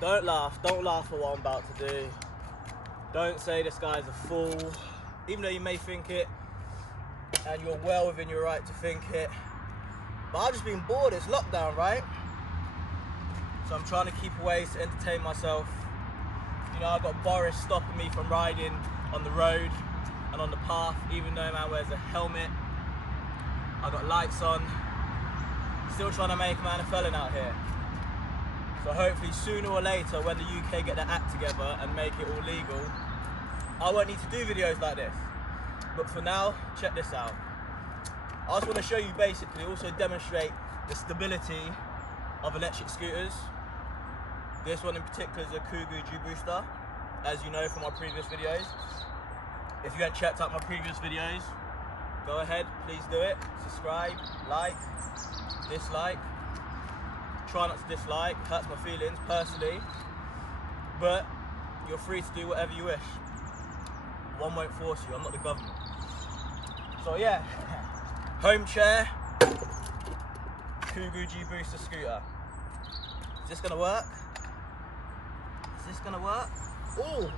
Don't laugh at what I'm about to do. Don't say this guy's a fool, even though you may think it, and you're well within your right to think it. But I've just been bored, it's lockdown, right? So I'm trying to keep away to entertain myself. You know, I've got Boris stopping me from riding on the road and on the path, even though man wears a helmet. I've got lights on. Still trying to make a man a felon out here. So hopefully sooner or later, when the UK get their act together and make it all legal, I won't need to do videos like this. But for now, check this out. I just want to show you basically, also demonstrate the stability of electric scooters. This one in particular is a Kugoo G Booster, as you know from my previous videos. If you haven't checked out my previous videos, go ahead, please do it. Subscribe, like, dislike. Try not to dislike, hurts my feelings personally, but you're free to do whatever you wish. One won't force you, I'm not the government. So yeah, home chair, Kugoo G Booster scooter. Is this gonna work? Is this gonna work? Oh,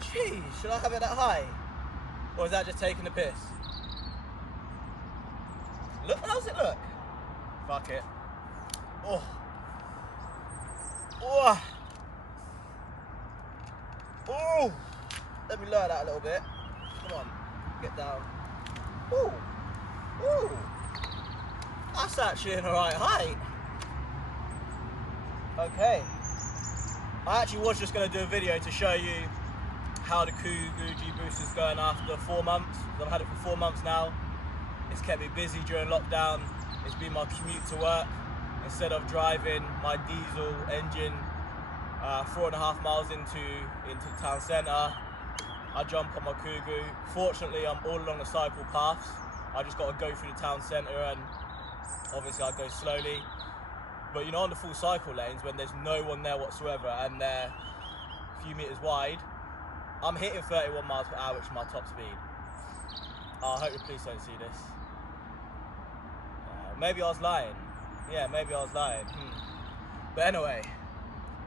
jeez, should I have it that high? Or is that just taking the piss? Look, how's it look? Fuck it. Oh. Oh. Oh. Let me lower that a little bit. Come on. Get down. Oh. Oh. That's actually an alright height. Okay. I actually was just going to do a video to show you how the Kugoo G Booster is going after 4 months. I've had it for 4 months now. It's kept me busy during lockdown. It's been my commute to work. Instead of driving my diesel engine 4.5 miles into the town centre, I jump on my Kugoo. Fortunately, I'm all along the cycle paths. I just got to go through the town centre, and obviously I go slowly. But you know, on the full cycle lanes, when there's no one there whatsoever and they're a few metres wide, I'm hitting 31 miles per hour, which is my top speed. I hope you please don't see this. Maybe I was lying. Yeah, maybe I was lying. But anyway,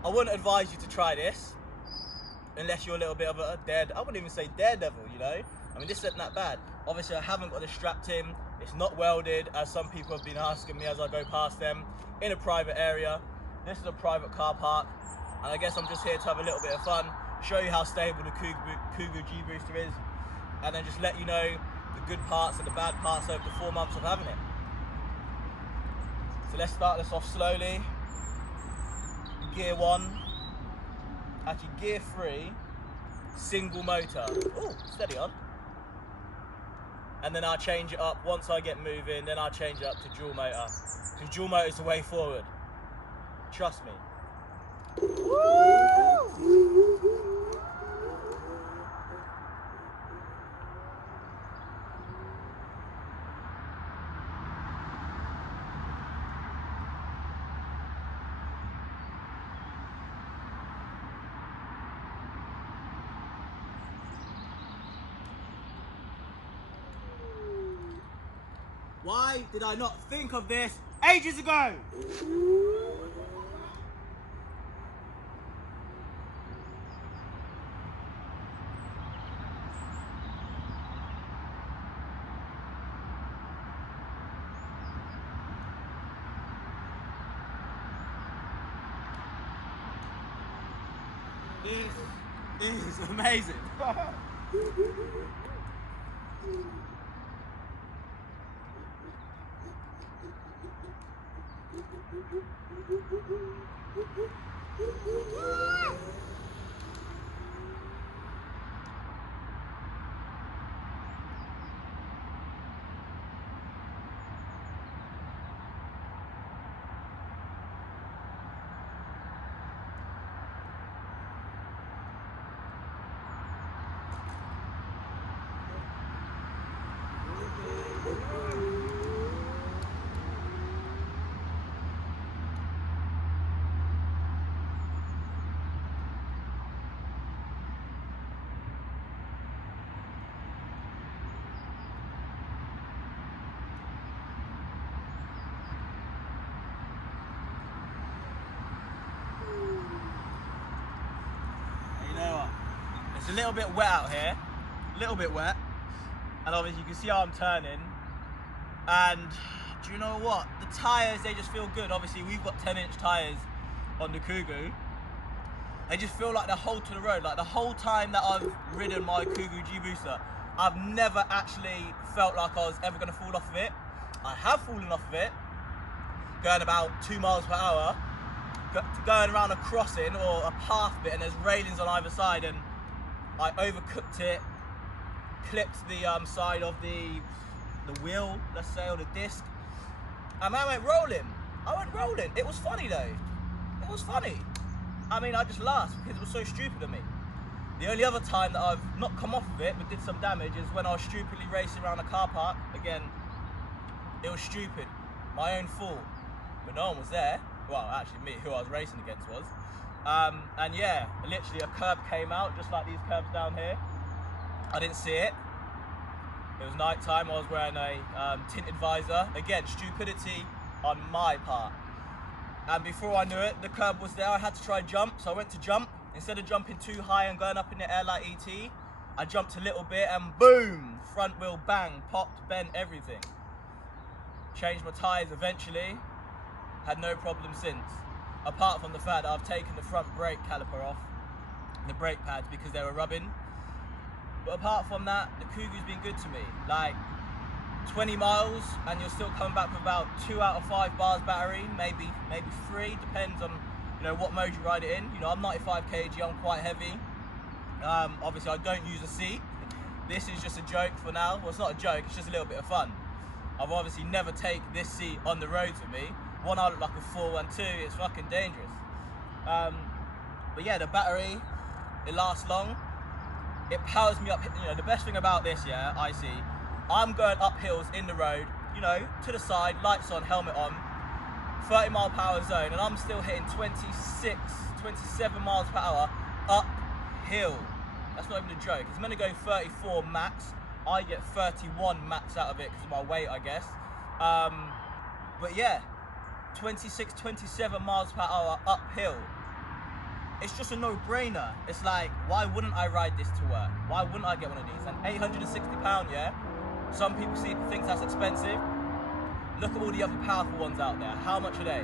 I wouldn't advise you to try this unless you're a little bit of a I wouldn't even say daredevil, you know? I mean, this isn't that bad. Obviously, I haven't got this strapped in. It's not welded, as some people have been asking me as I go past them, in a private area. This is a private car park, and I guess I'm just here to have a little bit of fun, show you how stable the Kugoo G Booster is, and then just let you know the good parts and the bad parts over the 4 months of having it. So let's start this off slowly. Gear 1, actually gear 3, single motor. Oh, steady on. And then I'll change it up once I get moving, then I'll change it up to dual motor. Because dual motor is the way forward. Trust me. Why did I not think of this ages ago? This is amazing. little bit wet out here, a little bit wet, and obviously you can see how I'm turning. And do you know what? The tyres, they just feel good. Obviously we've got 10-inch tyres on the Kugoo. They just feel like they hold to the road. Like the whole time that I've ridden my Kugoo G Booster, I've never actually felt like I was ever going to fall off of it. I have fallen off of it, going about 2 miles per hour, going around a crossing or a path bit, and there's railings on either side, and I overcooked it, clipped the side of the wheel, let's say, or the disc, and I went rolling. It was funny though. It was funny. I mean, I just laughed because it was so stupid of me. The only other time that I've not come off of it but did some damage is when I was stupidly racing around a car park. Again, it was stupid, my own fault, but no one was there. Well, actually me, who I was racing against was. And yeah, literally a curb came out, just like these curbs down here. I didn't see it. It was night time, I was wearing a tinted visor. Again, stupidity on my part. And before I knew it, the curb was there. I had to try jump, so I went to jump. Instead of jumping too high and going up in the air like ET, I jumped a little bit and boom, front wheel bang, popped, bent, everything. Changed my tyres eventually, had no problem since. Apart from the fact that I've taken the front brake caliper off, the brake pads, because they were rubbing. But apart from that, the Kugoo's been good to me. Like 20 miles and you're still coming back with about 2 out of 5 bars battery, maybe 3, depends on what mode you ride it in. I'm 95 kg, I'm quite heavy. Obviously I don't use a seat. This is just a joke for now. Well, it's not a joke, it's just a little bit of fun. I've obviously never taken this seat on the roads with me. One, I look like a fool, and two, it's fucking dangerous. But yeah, the battery, it lasts long. It powers me up. The best thing about this, yeah, I see, I'm going up hills in the road, to the side, lights on, helmet on, 30 mile per hour zone, and I'm still hitting 26, 27 miles per hour uphill. That's not even a joke. It's meant to go 34 max. I get 31 max out of it because of my weight, I guess. But yeah, 26, 27 miles per hour uphill. It's just a no-brainer. It's like, why wouldn't I ride this to work? Why wouldn't I get one of these? And £860, yeah? Some people think that's expensive. Look at all the other powerful ones out there. How much are they?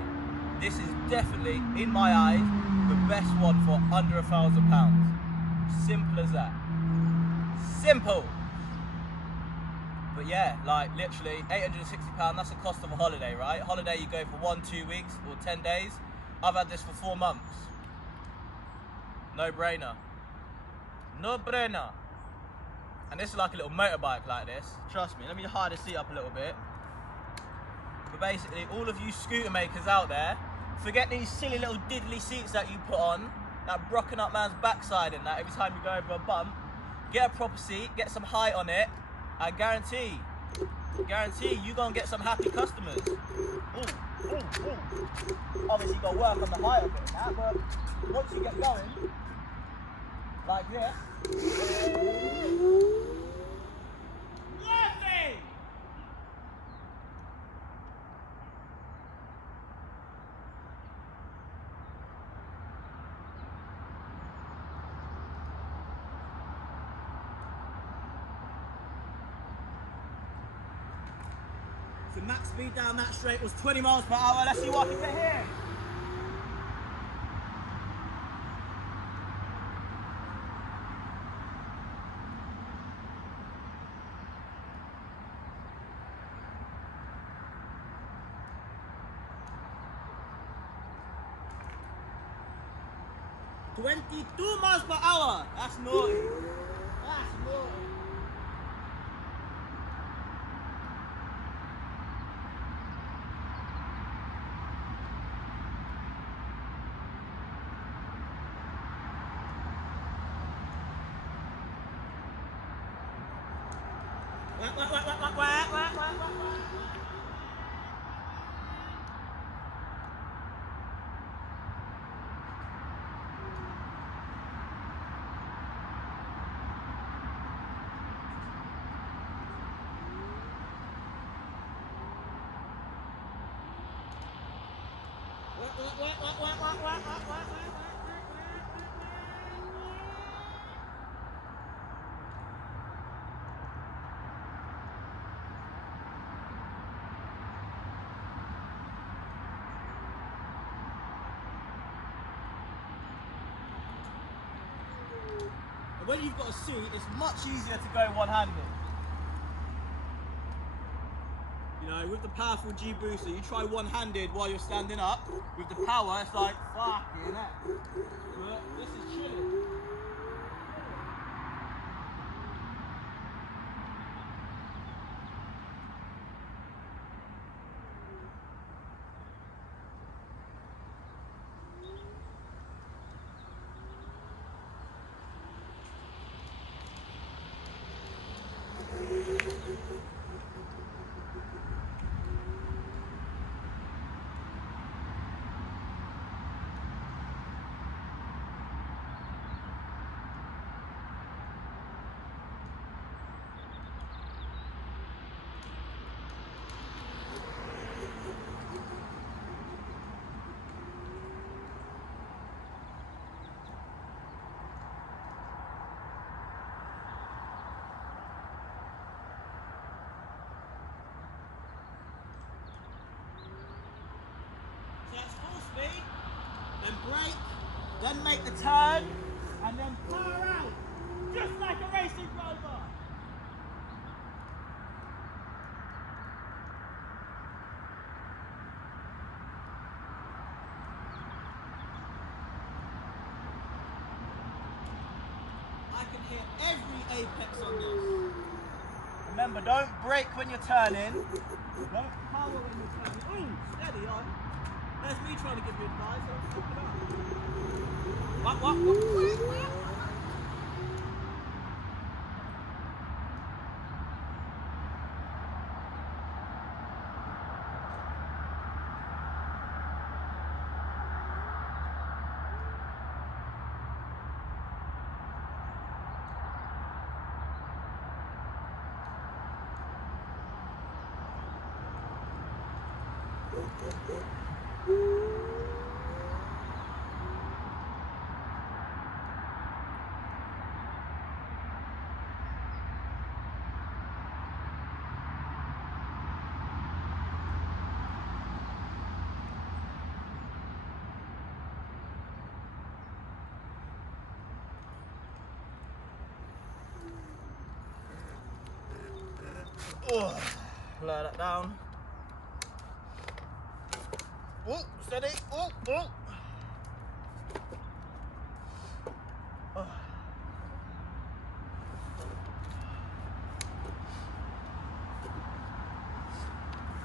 This is definitely, in my eyes, the best one for under £1,000. Simple as that. Simple. But yeah, like literally £860, that's the cost of a holiday, right? Holiday, you go for 1, 2 weeks or 10 days. I've had this for 4 months. No brainer. No brainer. And this is like a little motorbike like this. Trust me, let me hide the seat up a little bit. But basically, all of you scooter makers out there, forget these silly little diddly seats that you put on, that broken up man's backside and that every time you go over a bump. Get a proper seat, get some height on it. I guarantee you're gonna get some happy customers. Ooh. Obviously you gotta work on the height of it now, but once you get going, like this. Lovely! So max speed down that straight was 20 miles per hour. Let's see what I can get here. $22 miles per hour. That's naughty. That's naughty. What? when you've got a suit, it's much easier to go one-handed. You know, with the powerful G Booster, you try one-handed while you're standing up. With the power, it's like, fucking heck. But this is chilling. Speed, then brake, then make the turn, and then power out, just like a racing rover. I can hit every apex on this. Remember, don't brake when you're turning, don't power when you're turning. Ooh, steady on. That's me trying to give you advice. I'm fucking up. What? Oh, lower that down. Oh, steady. Oh. Oh.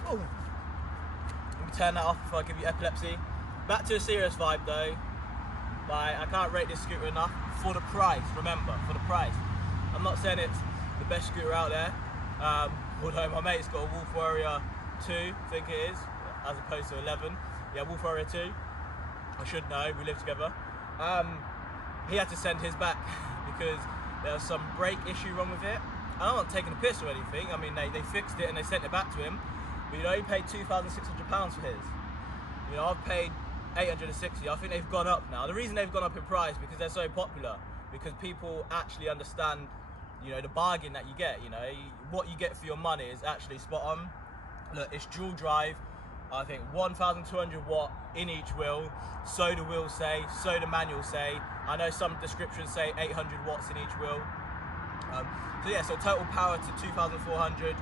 Oh. Let me turn that off before I give you epilepsy. Back to a serious vibe though. Like, I can't rate this scooter enough for the price. Remember, for the price. I'm not saying it's the best scooter out there. Although my mate's got a Wolf Warrior 2, I think it is, as opposed to 11. Yeah, Wolf Warrior 2. I should know, we live together. He had to send his back because there was some brake issue wrong with it. I'm not taking a piss or anything. I mean, they fixed it and they sent it back to him. But you know, he paid £2,600 for his. You know, I've paid 860. I think they've gone up now. The reason they've gone up in price because they're so popular. Because people actually understand, you know, the bargain that you get. You know, what you get for your money is actually spot on. Look, it's dual drive. I think 1,200 watt in each wheel. So the wheels say, so the manuals say. I know some descriptions say 800 watts in each wheel. So yeah, so total power to 2,400.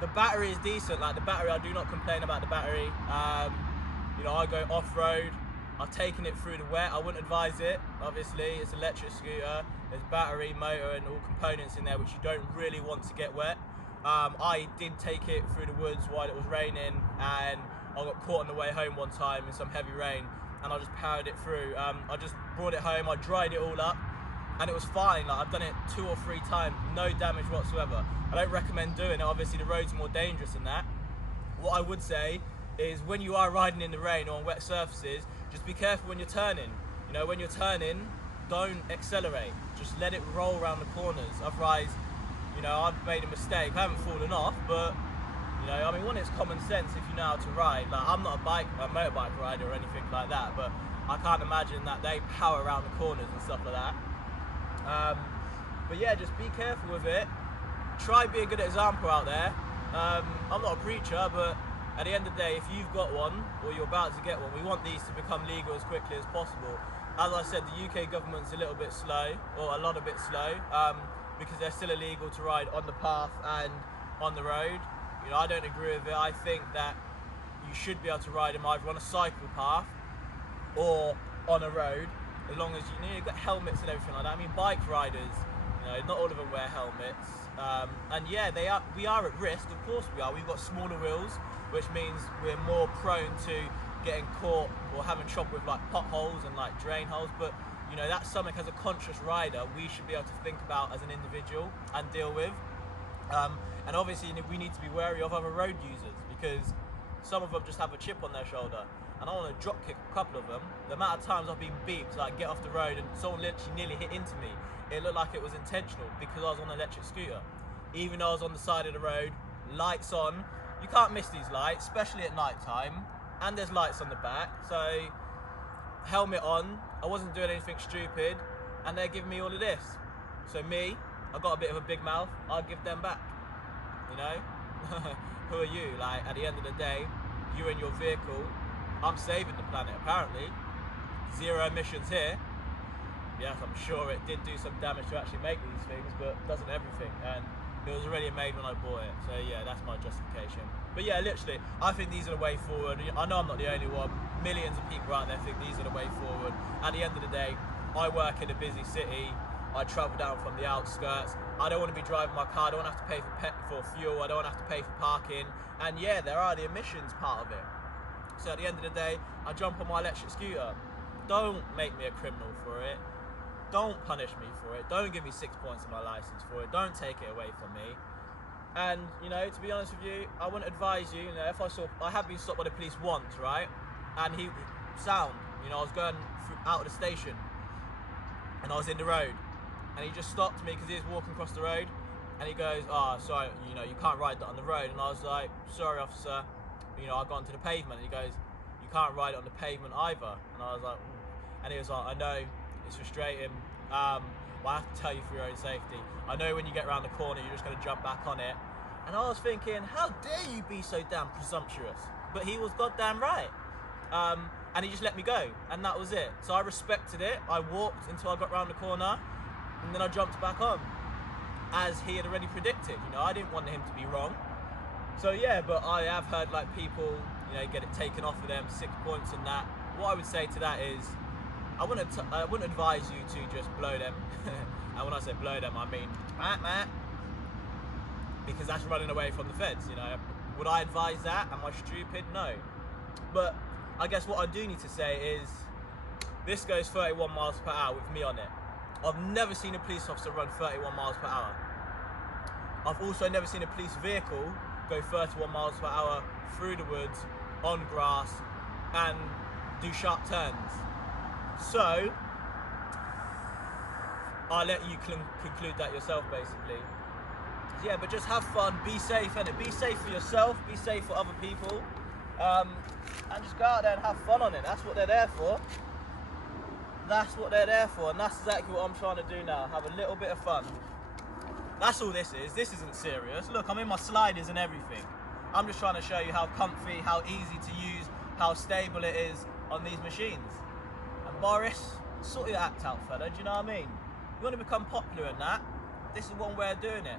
The battery is decent. Like the battery, I do not complain about the battery. You know, I go off-road. I've taken it through the wet. I wouldn't advise it. Obviously, it's an electric scooter. There's battery, motor, and all components in there which you don't really want to get wet. I did take it through the woods while it was raining, and I got caught on the way home one time in some heavy rain, and I just powered it through. I just brought it home, I dried it all up, and it was fine. Like, I've done it 2 or 3 times, no damage whatsoever. I don't recommend doing it. Obviously, the roads are more dangerous than that. What I would say is when you are riding in the rain or on wet surfaces, just be careful when you're turning. You know, when you're turning, don't accelerate. Just let it roll around the corners. Otherwise, you know, I've made a mistake. I haven't fallen off, but, you know, I mean, one, it's common sense if you know how to ride. Like, I'm not a motorbike rider or anything like that, but I can't imagine that they power around the corners and stuff like that. But yeah, just be careful with it. Try be a good example out there. I'm not a preacher, but at the end of the day, if you've got one or you're about to get one, we want these to become legal as quickly as possible. as I said, the UK government's a little bit slow, or a lot a bit slow, because they're still illegal to ride on the path and on the road. You know, I don't agree with it. I think that you should be able to ride them either on a cycle path or on a road, as long as you know you've got helmets and everything like that. I mean, bike riders, you know, not all of them wear helmets, and yeah, we are at risk. Of course we are. We've got smaller wheels, which means we're more prone to getting caught or having trouble with like potholes and like drain holes. But you know, that's something as a conscious rider we should be able to think about as an individual and deal with. And obviously we need to be wary of other road users, because some of them just have a chip on their shoulder, and I want to drop kick a couple of them. The amount of times I've been beeped, like get off the road, and someone literally nearly hit into me. It looked like it was intentional because I was on an electric scooter. Even though I was on the side of the road, lights on. You can't miss these lights, especially at night time, and there's lights on the back. So helmet on, I wasn't doing anything stupid, and they're giving me all of this. So me, I got a bit of a big mouth, I'll give them back. You know? Who are you? Like, at the end of the day, you and your vehicle, I'm saving the planet apparently. Zero emissions here. Yes, I'm sure it did do some damage to actually make these things, but doesn't everything. And it was already made when I bought it. So yeah, that's my justification. But yeah, literally, I think these are the way forward. I know I'm not the only one. Millions of people out there think these are the way forward. At the end of the day, I work in a busy city. I travel down from the outskirts. I don't want to be driving my car. I don't want to have to pay for fuel. I don't want to have to pay for parking. And yeah, there are the emissions part of it. So at the end of the day, I jump on my electric scooter. Don't make me a criminal for it. Don't punish me for it. Don't give me 6 points on my license for it. Don't take it away from me. And you know, to be honest with you, I wouldn't advise you. You know, if I have been stopped by the police once, right? And you know, I was going out of the station, and I was in the road, and he just stopped me because he was walking across the road, and he goes, "Oh, sorry, you know, you can't ride that on the road." And I was like, "Sorry, officer, you know, I've gone to the pavement." And he goes, "You can't ride it on the pavement either." And I was like, "Ooh." And he was like, "I know, it's frustrating, well, I have to tell you for your own safety. I know when you get around the corner, you're just going to jump back on it." And I was thinking, how dare you be so damn presumptuous? But he was goddamn right. And he just let me go, and that was it. So I respected it. I walked until I got around the corner, and then I jumped back on, as he had already predicted. You know, I didn't want him to be wrong. So yeah, but I have heard like people, you know, get it taken off of them, 6 points and that. What I would say to that is, I wouldn't advise you to just blow them. And when I say blow them, I mean because that's running away from the feds. You know, would I advise that? Am I stupid? No. But I guess what I do need to say is, this goes 31 miles per hour with me on it. I've never seen a police officer run 31 miles per hour. I've also never seen a police vehicle go 31 miles per hour through the woods, on grass, and do sharp turns. So, I'll let you conclude that yourself, basically. Yeah, but just have fun, be safe, innit? Be safe for yourself, be safe for other people, and just go out there and have fun on it. That's what they're there for. That's what they're there for, and that's exactly what I'm trying to do now. Have a little bit of fun. That's all this is. This isn't serious. Look, I'm in my sliders and everything. I'm just trying to show you how comfy, how easy to use, how stable it is on these machines. And Boris, sort your act out, fella, do you know what I mean? You want to become popular in that, this is one way of doing it.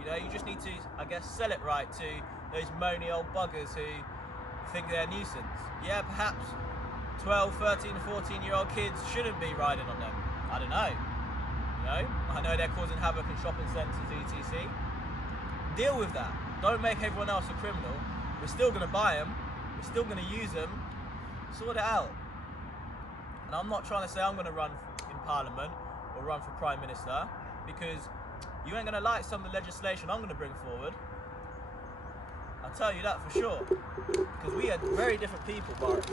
You know, you just need to, I guess, sell it right to those moany old buggers who think they're a nuisance. Yeah, perhaps 12, 13, 14-year-old kids shouldn't be riding on them. I don't know. You know, I know they're causing havoc in shopping centres, etc. Deal with that. Don't make everyone else a criminal. We're still going to buy them. We're still going to use them. Sort it out. And I'm not trying to say I'm going to run in Parliament or run for Prime Minister, because you ain't going to like some of the legislation I'm going to bring forward. I'll tell you that for sure. Because we are very different people, Boris.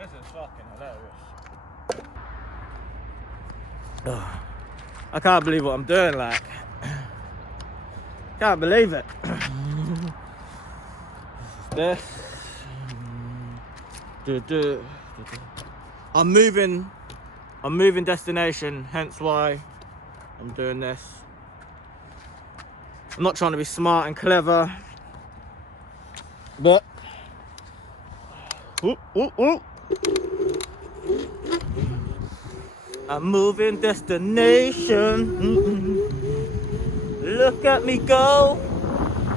This is fucking hilarious. I can't believe what I'm doing, like. Can't believe it. This. I'm moving destination, hence why I'm doing this. I'm not trying to be smart and clever, but I'm moving destination. Look at me go.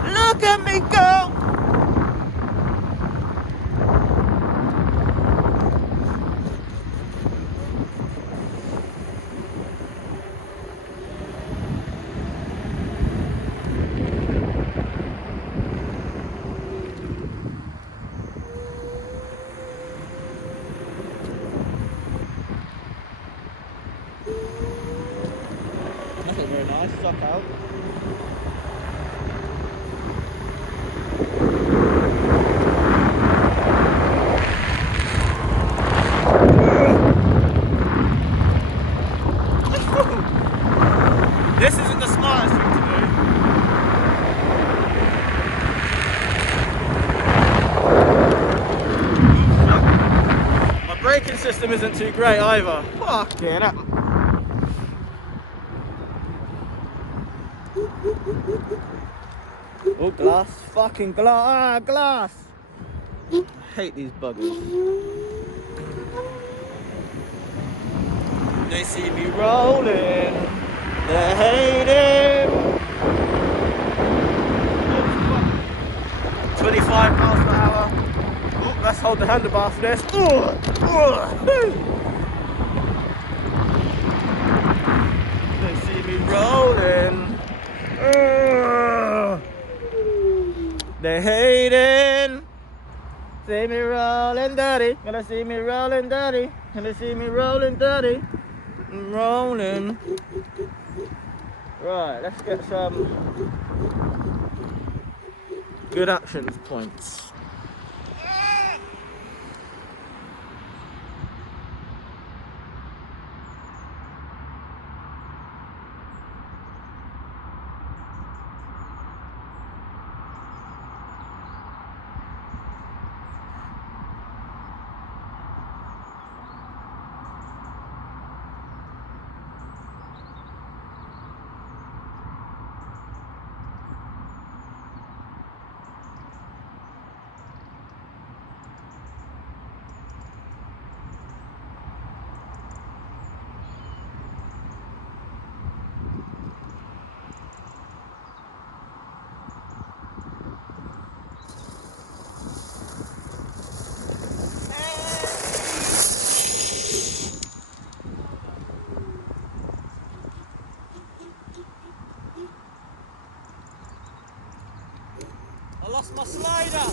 Look at me go. That's not very nice. Suck out. This isn't the smartest thing to do. My braking system isn't too great either. Fucking hell. Oh, glass. Fucking glass. Ah, glass. I hate these buggers. They see me rolling. They're hating. 25 miles per hour. Oh, let's hold the handlebar for this. They see me rolling. They're hating. See me rolling dirty. Gonna see me rolling dirty. Gonna see me rolling dirty. I'm rolling. Right, let's get some good action points. I lost my slider.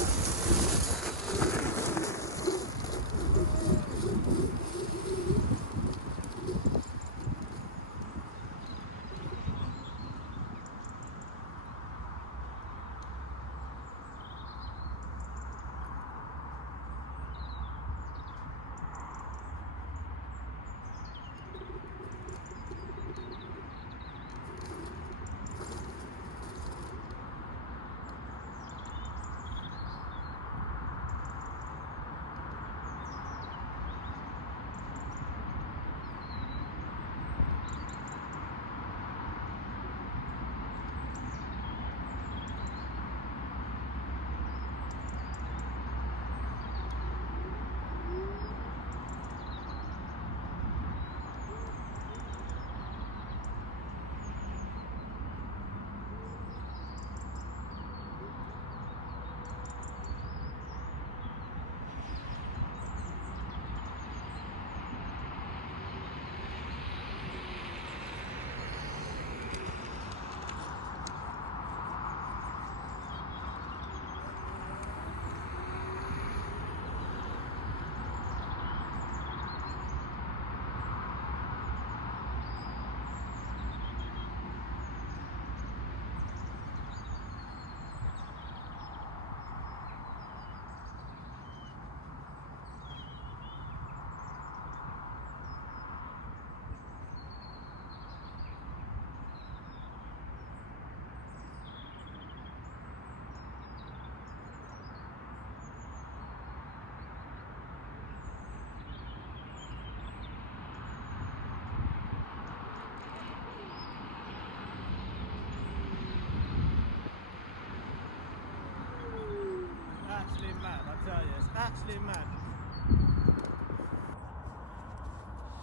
tell you, it's absolutely mad.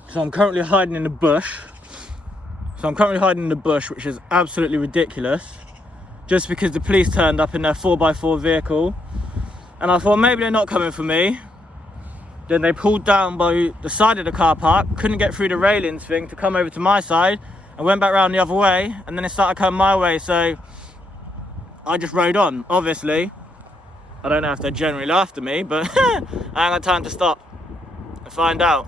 So I'm currently hiding in the bush. Which is absolutely ridiculous. Just because the police turned up in their 4x4 vehicle. And I thought maybe they're not coming for me. Then they pulled down by the side of the car park, couldn't get through the railings thing to come over to my side, and went back round the other way, and then they started coming my way, so I just rode on. Obviously, I don't know if they're generally after me, but I ain't got time to stop and find out,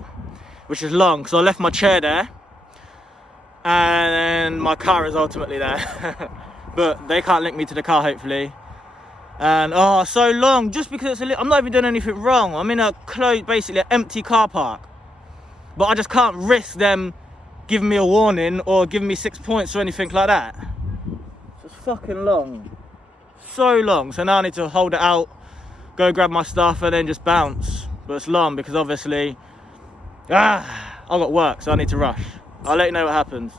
which is long, because I left my chair there, and my car is ultimately there. But they can't link me to the car, hopefully. And oh, so long, just because it's I'm not even doing anything wrong. I'm in a closed, basically an empty car park. But I just can't risk them giving me a warning or giving me 6 points or anything like that. It's fucking long. So long. So now I need to hold it out, go grab my stuff and then just bounce. But it's long because obviously, I've got work, so I need to rush. I'll let you know what happens.